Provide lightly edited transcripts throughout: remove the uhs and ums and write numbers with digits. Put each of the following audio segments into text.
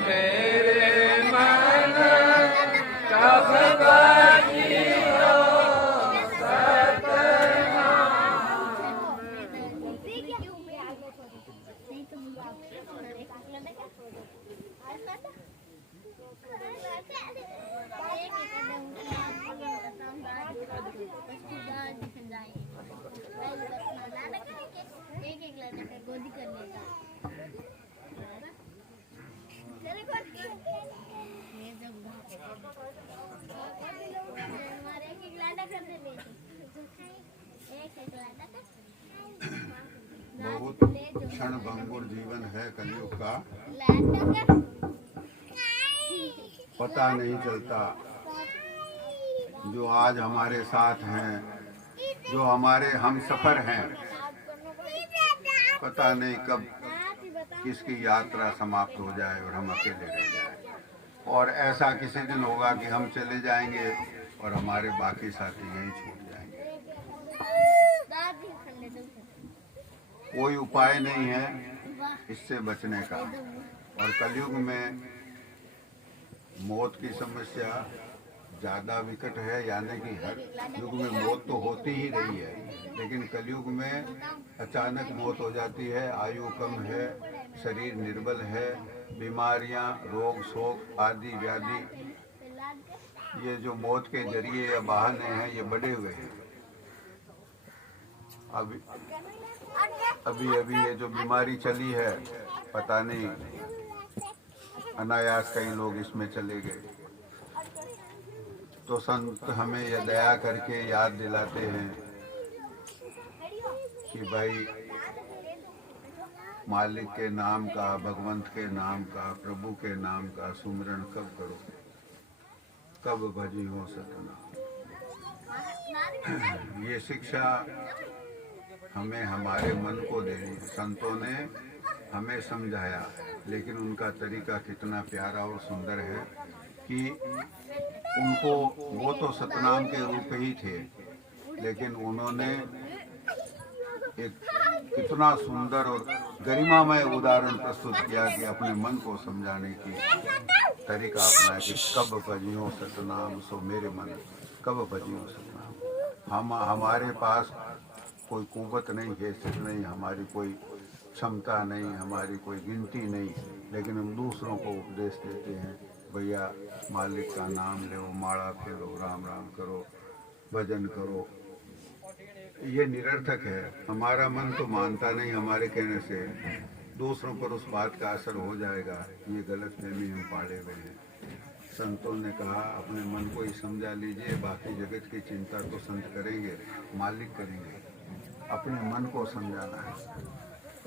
मेरे मन कब बजियो गोदी कर लेता बहुत क्षण भंगुर जीवन है कलयुग का, पता नहीं चलता। जो आज हमारे साथ हैं, जो हमारे हम सफर हैं, पता नहीं कब किसकी यात्रा समाप्त हो जाए और हम अकेले रह जाएं। और ऐसा किसी दिन होगा कि हम चले जाएंगे और हमारे बाकी साथी यहीं छूट जाएंगे। कोई उपाय नहीं है इससे बचने का। और कलयुग में मौत की समस्या ज़्यादा विकट है, यानी कि हर युग में मौत तो होती ही रही है, लेकिन कलयुग में अचानक मौत हो जाती है। आयु कम है, शरीर निर्बल है, बीमारियां, रोग शोक आदि व्याधि, ये जो मौत के जरिए या बहाने हैं, ये बढ़े हुए हैं। अभी ये जो बीमारी चली है, पता नहीं अनायास कई लोग इसमें चले गए। तो संत हमें यह दया करके याद दिलाते हैं कि भाई मालिक के नाम का, भगवंत के नाम का, प्रभु के नाम का सुमिरन कब करो, कब भजी हो सतना। ये शिक्षा हमें हमारे मन को देनी। संतों ने हमें समझाया, लेकिन उनका तरीका कितना प्यारा और सुंदर है कि उनको, वो तो सतनाम के रूप ही थे, लेकिन उन्होंने एक इतना सुंदर और गरिमामय उदाहरण प्रस्तुत किया कि अपने मन को समझाने की तरीका अपना कि कब भजियो सतनाम सो मेरे मन, कब भजियो सतनाम। हमारे पास कोई कुवत नहीं, हैसियत नहीं, हमारी कोई क्षमता नहीं, हमारी कोई गिनती नहीं, लेकिन हम दूसरों को उपदेश देते हैं, भैया मालिक का नाम लो, माला फेरो, राम राम करो, भजन करो। ये निरर्थक है। हमारा मन तो मानता नहीं, हमारे कहने से दूसरों पर उस बात का असर हो जाएगा, ये गलतफहमी हम पाले हुए हैं। संतों ने कहा अपने मन को ही समझा लीजिए, बाकी जगत की चिंता तो संत करेंगे, मालिक करेंगे। अपने मन को समझाना है,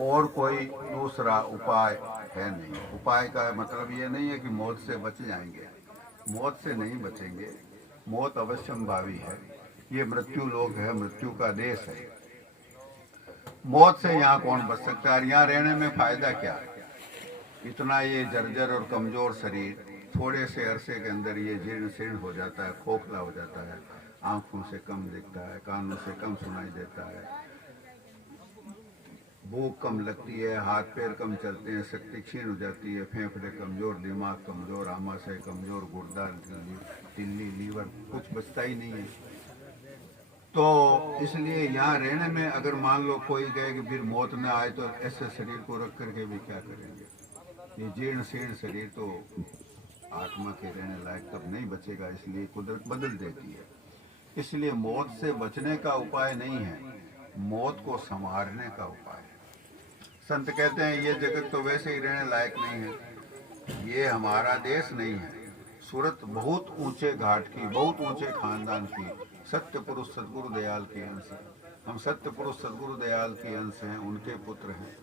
और कोई दूसरा उपाय है नहीं। उपाय का मतलब ये नहीं है कि मौत से बच जाएंगे, मौत से नहीं बचेंगे। मौत अवश्यंभावी है, ये मृत्यु लोक है, मृत्यु का देश है। मौत से यहाँ कौन बच सकता है? यहाँ रहने में फायदा क्या? इतना ये जर्जर और कमजोर शरीर थोड़े से अरसे के अंदर ये जीर्ण शीर्ण हो जाता है, खोखला हो जाता है, आंखों से कम दिखता है, कानों से कम सुनाई देता है, भूख कम लगती है, हाथ पैर कम चलते हैं, शक्ति क्षीण हो जाती है, फेफड़े कमजोर, दिमाग कमजोर, आमाशय कमजोर, गुर्दा, तिल्ली, लीवर, कुछ बचता ही नहीं है। तो इसलिए यहाँ रहने में अगर मान लो कोई कहे कि फिर मौत न आए, तो ऐसे शरीर को रख करके भी क्या करेंगे? ये जीर्ण शीर्ण शरीर तो आत्मा के रहने लायक कब नहीं बचेगा, इसलिए कुदरत बदल देती है। इसलिए मौत से बचने का उपाय नहीं है, मौत को संवारने का उपाय है। संत कहते हैं ये जगत तो वैसे ही रहने लायक नहीं है, ये हमारा देश नहीं है। सूरत बहुत ऊंचे घाट की, बहुत ऊंचे खानदान की, सत्य पुरुष सदगुरु दयाल के अंश है। हम सत्य पुरुष सदगुरु दयाल के अंश हैं, उनके पुत्र हैं।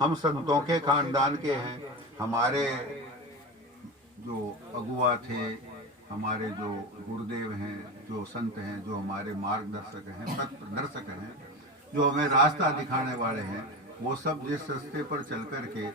हम संतों के खानदान के हैं। हमारे जो अगुआ थे, हमारे जो गुरुदेव हैं, जो संत हैं, जो हमारे मार्गदर्शक हैं, पथदर्शक हैं, जो हमें रास्ता दिखाने वाले हैं, वो सब जिस रास्ते पर चल कर के